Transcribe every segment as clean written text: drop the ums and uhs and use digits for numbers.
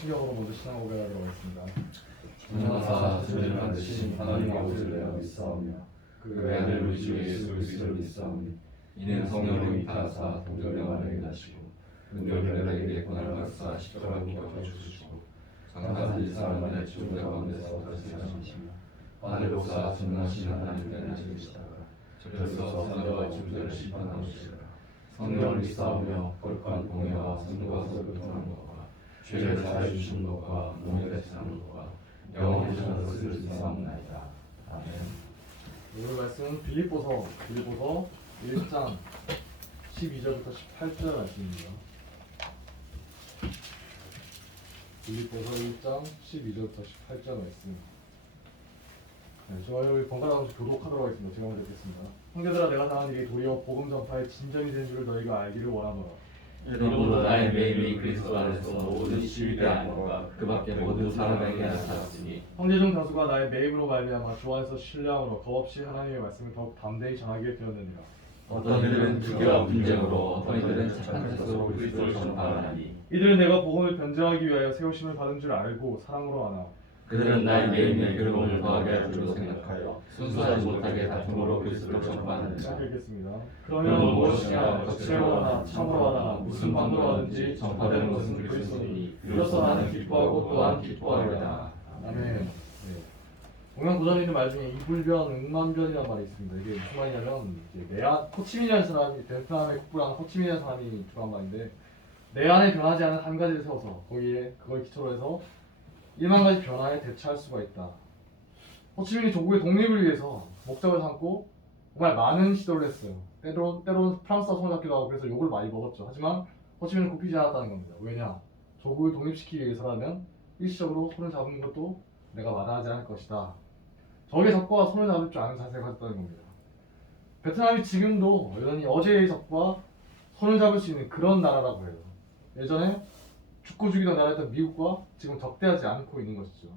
신경으로 먼저 신앙 고백하도록 하겠습니다. 천하사 천지를 만드신 하나님 아버지를 내가 믿사오며 그의 아들 우리 주 예수 그리스도를 믿사오니 이는 성령으로 잉타하사 동정녀 마리아에게 나시고 은결자에게 고난을 받사 십자가에 못 박혀 죽으시고 장사한 일사를 만나 죽은 가운데서 다시 사시며 하늘 역사 전능하신 하나님께 나시다가 저에서 사자와 죽자를 심판하시리라. 성령을 믿사오며 거룩한 공예와 성도가 서로 교통하는 것과 죄를 사하여 주시는 것과 몸에 다시 사는 것과 영원히 사는 것을 믿사옵나이다. 아멘. 오늘 말씀은 빌립보서 1장 12절부터 18절 말씀입니다. 빌립보서 1장 12절부터 18절 말씀. 저희 번갈아 가면서 교독하도록 하겠습니다. 제가 먼저 읽겠습니다. 형제들아, 내가 당한 일이 도리어 복음 전파의 진전이 된 줄을 너희가 알기를 원하노라. 이러므로 나의 매일이 그리스도 안에서 모든 시위대 안과 그 밖에 모든 사람에게 나타났으니 형제 중 다수가 나의 매임으로 말미암아 주 안에서 신뢰함으로 겁없이 하나님의 말씀을 더욱 담대히 전하게 되었느니라. 어떤 이들은 기교와 분쟁으로 어떤 이들은 착한 뜻으로 그리스도를 전파하나니 이들은 내가 복음을 변증하기 위하여 세우심을 받은 줄 알고 사랑으로 하나 그들은 나의 매임에 괴로움을 더하게 할 줄로 생각하여 순수하지 못하게 다툼으로 그리스도를 전파하느니라. 시작 읽겠습니다. 그러면 그러면 무엇이냐 거칠로 하나 참으로 하나 무슨 방도로 하든지 전파되는 것은 그리스도니 이로써 나는 기뻐하고 또한 기뻐하리라. 아멘. 네. 동양 고전에 있는 말 중에 이불변, 응만변이라는 말이 있습니다. 이게 무슨 말이냐면 이제 호치민이라는 사람이 베트남의 국부라는 호치민이라는 사람이 주한 말인데 내 안에 변하지 않은 한 가지를 세워서 거기에 그걸 기초로 해서 1만 가지 변화에 대처할 수가 있다. 호치민이 조국의 독립을 위해서 목적을 삼고 정말 많은 시도를 했어요. 때론 프랑스와 손을 잡기도 하고 그래서 욕을 많이 먹었죠. 하지만 호치민은 굽히지 않았다는 겁니다. 왜냐? 조국을 독립시키기 위해서라면 일시적으로 손을 잡는 것도 내가 마다하지 않을 것이다. 적의 적과 손을 잡을 줄 아는 자세를 가졌다는 겁니다. 베트남이 지금도 여전히 어제의 적과 손을 잡을 수 있는 그런 나라라고 해요. 예전에 죽고 죽이던 나라였던 미국과 지금 적대하지 않고 있는 것이죠.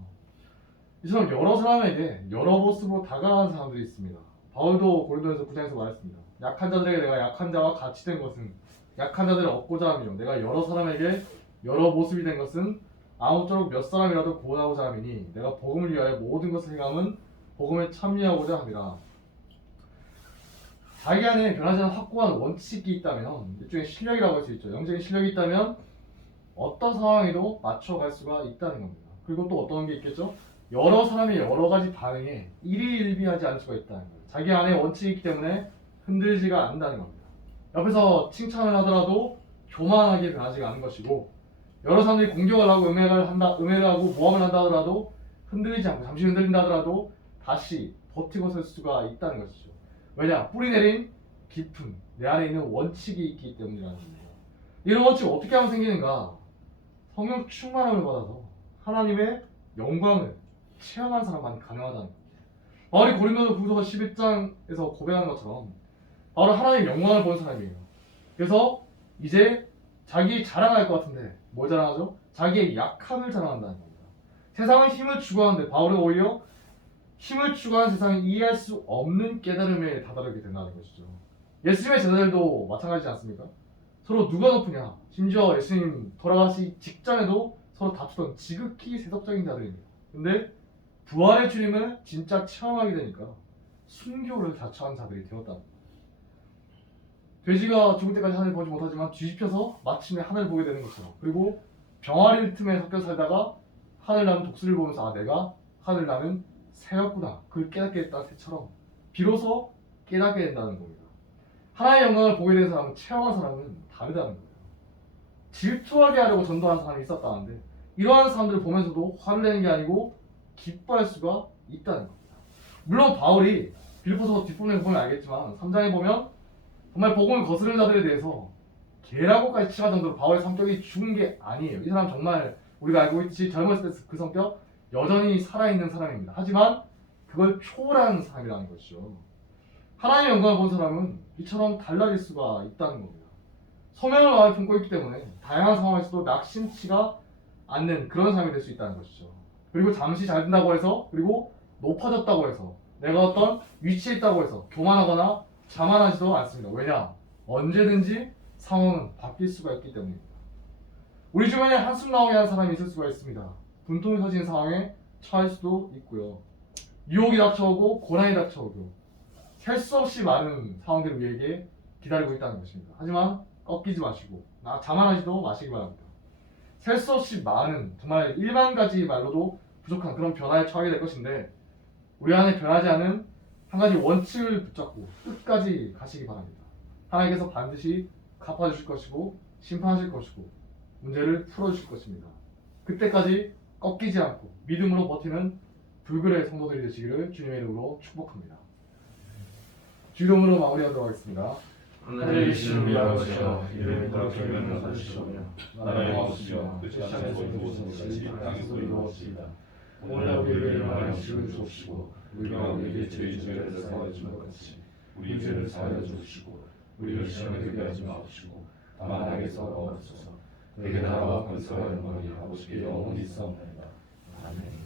이처럼 여러 사람에게 여러 모습으로 다가가는 사람들이 있습니다. 바울도 고린도전서 9장에서 말했습니다. 약한 자들에게 내가 약한 자와 같이 된 것은 약한 자들을 얻고자 함이요 내가 여러 사람에게 여러 모습이 된 것은 아무쪼록 몇 사람이라도 구원하고자 함이니 내가 복음을 위하여 모든 것을 행함은 복음에 참여하고자 함이라. 자기 안에 변하지 않는 확고한 원칙이 있다면 일종의 실력이라고 할 수 있죠. 영적인 실력이 있다면 어떤 상황에도 맞춰갈 수가 있다는 겁니다. 그리고 또 어떤 게 있겠죠? 여러 사람의 여러 가지 반응에 일희일비하지 않을 수가 있다는 거예요. 자기 안에 원칙이 있기 때문에 흔들리지가 않는다는 겁니다. 옆에서 칭찬을 하더라도 교만하게 변하지가 않는 것이고 여러 사람들이 공격을 하고 음해를 하고 모함을 한다 하더라도 흔들리지 않고 잠시 흔들린다 하더라도 다시 버티고 설 수가 있다는 것이죠. 왜냐? 뿌리 내린 깊은 내 안에 있는 원칙이 있기 때문이라는 겁니다. 이런 원칙이 어떻게 하면 생기는가? 성령 충만함을 받아서 하나님의 영광을 체험한 사람만 가능하다는 겁니다. 바울이 고린도서 11장에서 고백하는 것처럼 바울은 하나님의 영광을 본 사람이에요. 그래서 이제 자기 자랑할 것 같은데 뭘 자랑하죠? 자기의 약함을 자랑한다는 겁니다. 세상은 힘을 추구하는데 바울은 오히려 힘을 추구하는 세상을 이해할 수 없는 깨달음에 다다르게 된다는 것이죠. 예수님의 제자들도 마찬가지지 않습니까? 서로 누가 높으냐? 심지어 예수님 돌아가시 직전에도 서로 다투던 지극히 세속적인 자들입니다. 근데 부활의 주님을 진짜 체험하게 되니까 순교를 자처한 자들이 되었다. 돼지가 죽을 때까지 하늘을 보지 못하지만 뒤집혀서 마침내 하늘을 보게 되는 것처럼, 그리고 병아리 틈에 섞여 살다가 하늘 나는 독수리를 보면서 아 내가 하늘 나는 새였구나 그걸 깨닫게 됐다 새처럼 비로소 깨닫게 된다는 겁니다. 하나님의 영광을 보게 된 사람은 체험한 사람은 다르다는 거예요. 질투하게 하려고 전도하는 사람이 있었다는데 이러한 사람들을 보면서도 화를 내는 게 아니고 기뻐할 수가 있다는 겁니다. 물론 바울이 빌립보서 뒷부분에 보면 알겠지만 3장에 보면 정말 복음을 거스르는 자들에 대해서 개라고까지 칭할 정도로 바울의 성격이 죽은 게 아니에요. 이 사람 정말 우리가 알고 있듯이 젊었을 때 그 성격 여전히 살아있는 사람입니다. 하지만 그걸 초월하는 사람이라는 것이죠. 하나님의 영광을 본 사람은 이처럼 달라질 수가 있다는 겁니다. 소명을 마음에 품고 있기 때문에 다양한 상황에서도 낙심치가 않는 그런 삶이 될 수 있다는 것이죠. 그리고 잠시 잘 된다고 해서 그리고 높아졌다고 해서 내가 어떤 위치에 있다고 해서 교만하거나 자만하지도 않습니다. 왜냐? 언제든지 상황은 바뀔 수가 있기 때문입니다. 우리 주변에 한숨 나오게 하는 사람이 있을 수가 있습니다. 분통이 터지는 상황에 처할 수도 있고요. 유혹이 닥쳐오고 고난이 닥쳐오고 셀 수 없이 많은 상황들이 우리에게 기다리고 있다는 것입니다. 하지만 꺾이지 마시고 자만하지도 마시기 바랍니다. 셀 수 없이 많은 정말 1만 가지 말로도 부족한 그런 변화에 처하게 될 것인데 우리 안에 변하지 않은 한 가지 원칙을 붙잡고 끝까지 가시기 바랍니다. 하나님께서 반드시 갚아주실 것이고 심판하실 것이고 문제를 풀어주실 것입니다. 그때까지 꺾이지 않고 믿음으로 버티는 불굴의 성도들이 되시기를 주님의 이름으로 축복합니다. 기도문으로 마무리하도록 하겠습니다. 하늘에 계신 우리 아버지여 이름이 거룩히 여겨주시오며 나라의 왕수여 뜻이 하늘에서 이루어지듯이 땅에서도 이루어지이다. 오늘날 우리에게 일용할 양식을 주옵시고 우리가 우리에게 죄 지은 자를 사하여 준 것 같이 우리 죄를 사하여 주시고 우리를 시험에 들게 하지 마옵시고 다만 악에서 구하옵소서. 내게 나라와 권세와 영광이 아버지께 영원히 있사옵나이다. 아멘.